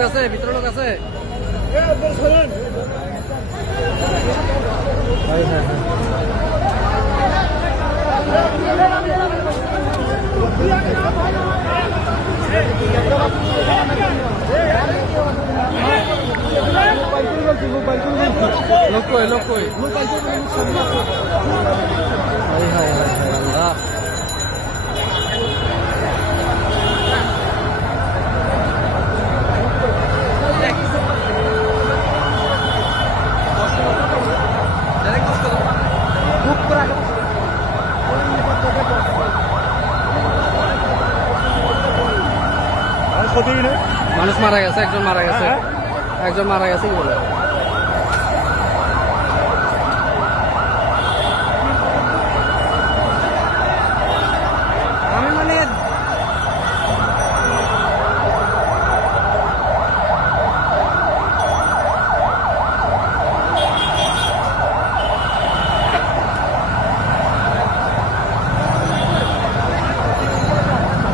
আছে ভিতরে লোক আছে। Hi hi hi. লোক কই লোক ক্ষতি নেই মানুষ মারা গেছে একজন মারা গেছে। হ্যাঁ, হ্যাঁ। একজন মারা গেছে কি বলে?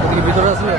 মানে ভিতরে আসবে